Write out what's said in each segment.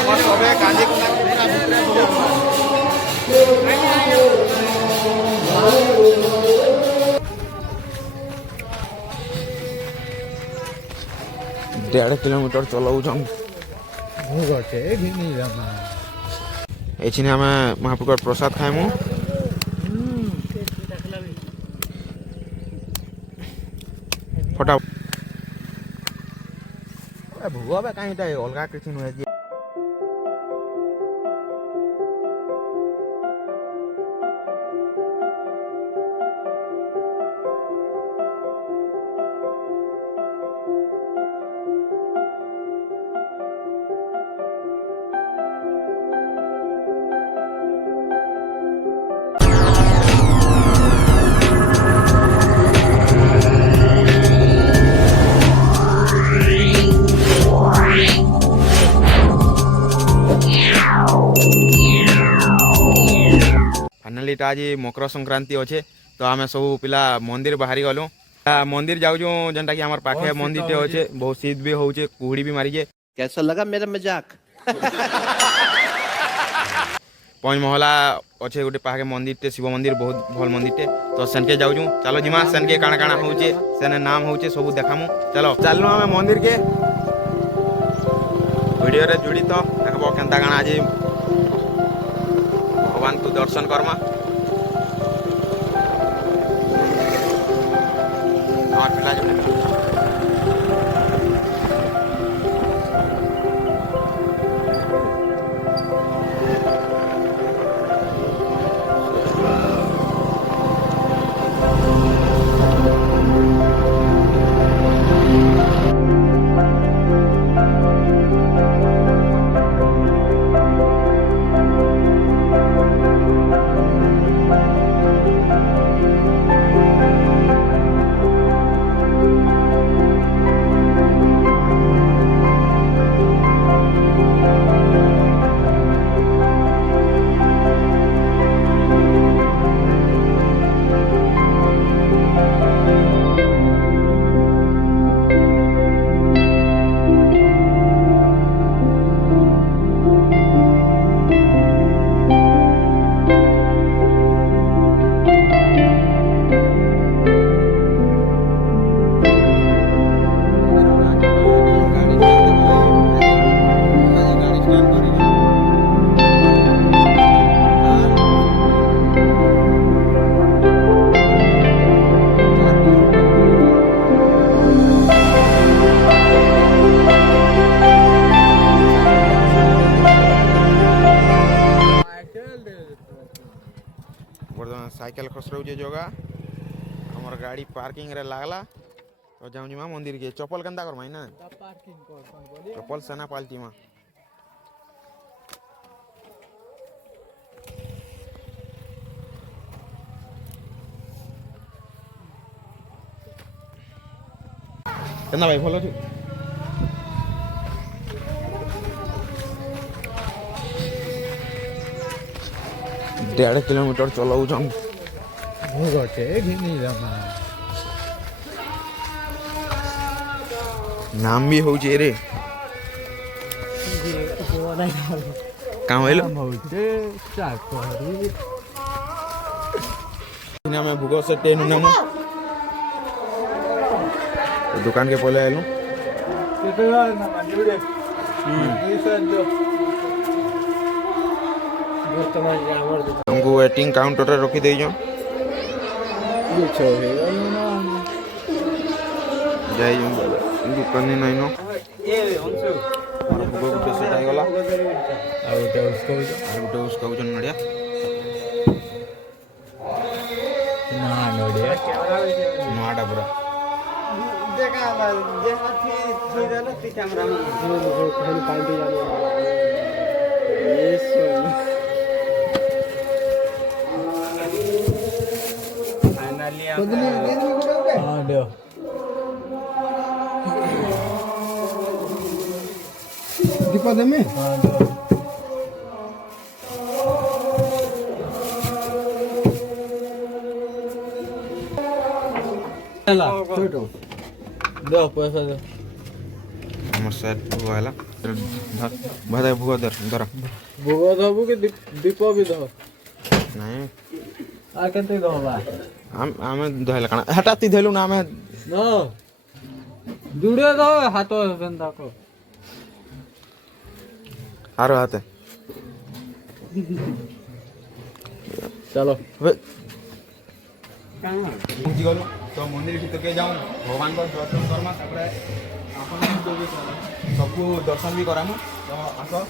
ଆମର ସବେ କାଞ୍ଜି କୁଣ୍ଡା डेढ़ किलोमीटर चलाऊन ये आम महाप्रभु प्रसाद खाएमु फटा भोग कहीं अलग किसी नुहे फाइनाली आज मकर संक्रांति अच्छे तो आम सब पिला मंदिर बाहरी गलु मंदिर जाऊँ जेनटा कि हमारे पाखे मंदिर टे अच्छे बहुत शीत भी होचे कुहड़ी भी मारी कैसा लगा मेरा मजाक पंच महला अच्छे गोटे पाखे मंदिर टे शिव मंदिर बहुत भल मंदिर टे तो सेनके जाऊँ चलो जिमा सेनके काଣା काଣା होचे सेने नाम होचे सब देखामु चलो चलनु आम मंदिर के वीडियो रे जुड़ी तो देखबो केनता काଣା आज भगवान को दर्शन करमा और पिला जो साइकेल खसरऊ जगह हमार गाड़ी पार्किंग रे लागला तो जाऊँ जिमा मंदिर के चप्पल केनता करमाई ना चप्पल सेना पाल्टी मा केना भाई भलो छु 1.5 किलोमीटर चलाऊन नाम भी हो रे कहाँ मैं भूगो से ट्रेन नेमु दुकान के पहले आलू हमको वेटिंग काउंटर रखी दे दुकान नहीं नो भोग गुटे सेट आगला गोटे उसको नड़िया नुआटा पूरा दीपा दे में पैसा दो हमर सेट हुआ है भाई भूग धर धर भोग दबु कि दीप भी दब नहीं आ केते दबा आमे धइल कणा हटा ती धइलु ना आमे न जुड़े दो हाथ बेंदा को आरो हाथे चलो वे पहुंची गलो तो मंदिर भीतर के जाऊं भगवान को दर्शन करमा तापरे आपन जो भी सबको दर्शन भी करामु तो आसो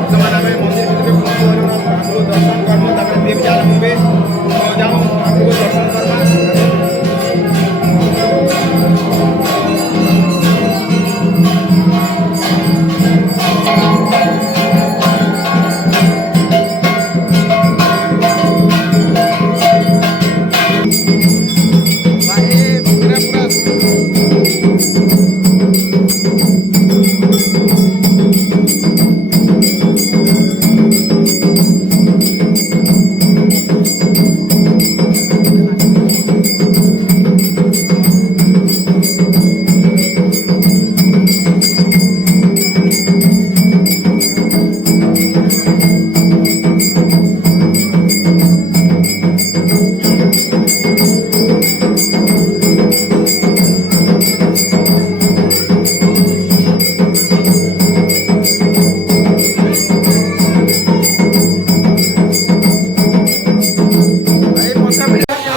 वर्तमान आमे मंदिर भीतर पहुंची गलो ना ठाकुर दर्शन करमु तापरे देव जाल मुबे तो जाऊं ठाकुर को दर्शन करमा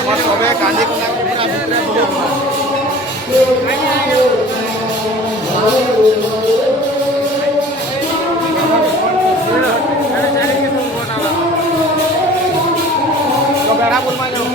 আমার সবে কাঁদে কোনা পুরা ভিতরে তো বেড়া বলমা যাও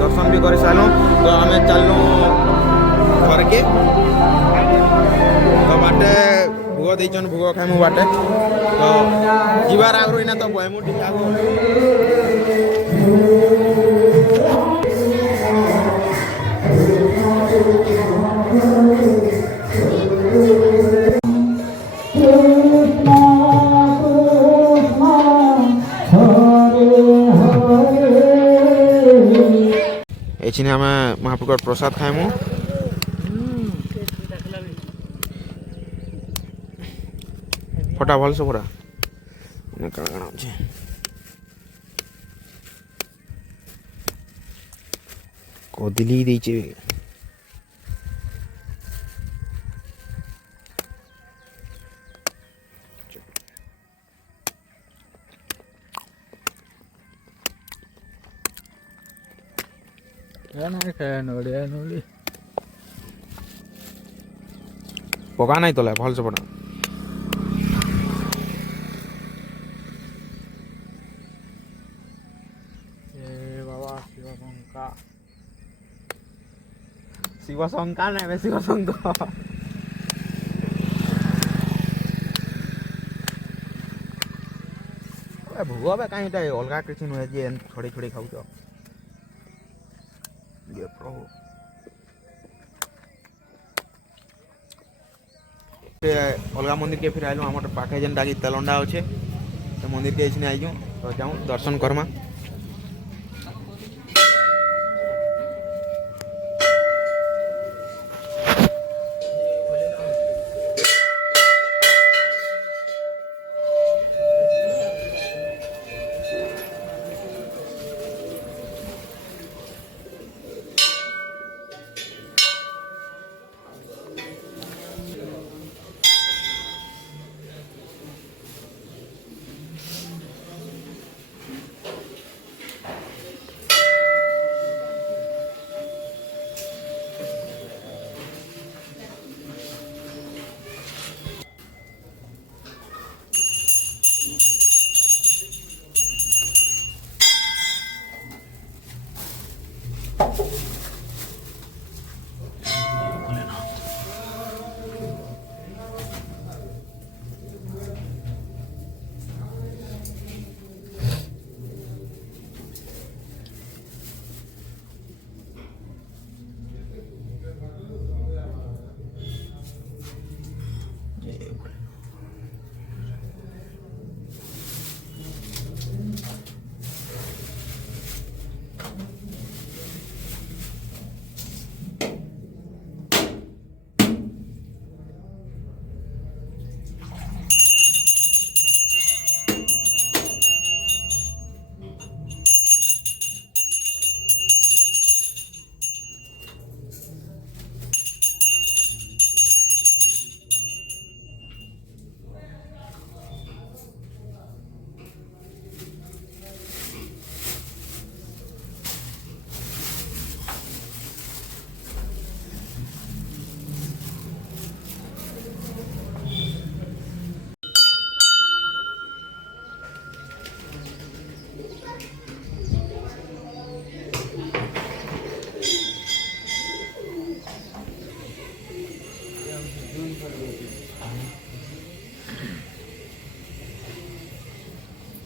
दर्शन भी कर सारूँ तो आम चलू घर के तो बाटे भोग देचन भोग खाइमु बाटे तो जीवार आगु इना तो बहमु टिके आगु एछिने आमे महाप्रभु प्रसाद खाइमु फटा भल से पूरा ने काना छै कोदिली दै छै ನೋಡಿ पका नहीं तो भल से पड़ा बाबा शिवशंका शिवशंका नहीं शिवशंकर भोग कहीं अलग किसी नुहे जी छोड़ी छोड़ी खाऊ प्रभु अलग मंदिर के फिर आइलु आम पाखे जेनटा कि तेलंडा अच्छे तो मंदिर के आई तो जाऊँ दर्शन करमा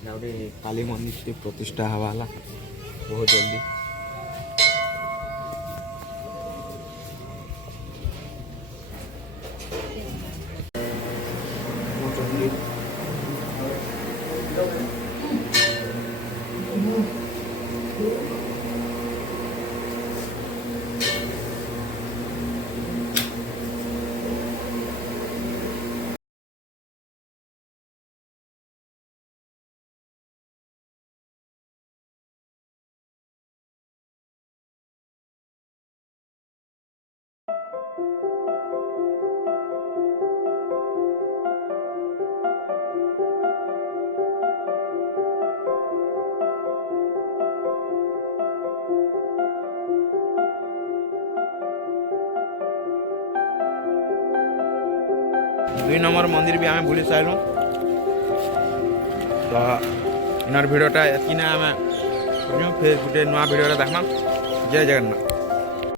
ଗୋଟେ କାଲି ମନ୍ଦିରଟି ପ୍ରତିଷ୍ଠା ହେବା ହେଲା ବହୁତ ଜଲ୍ଦି। दुई नंबर मंदिर भी आम बुली सारू तो इनर भिडटा एतकी ना आम फिर गोटे नुआ भिडियो देखमा। जय जगन्नाथ।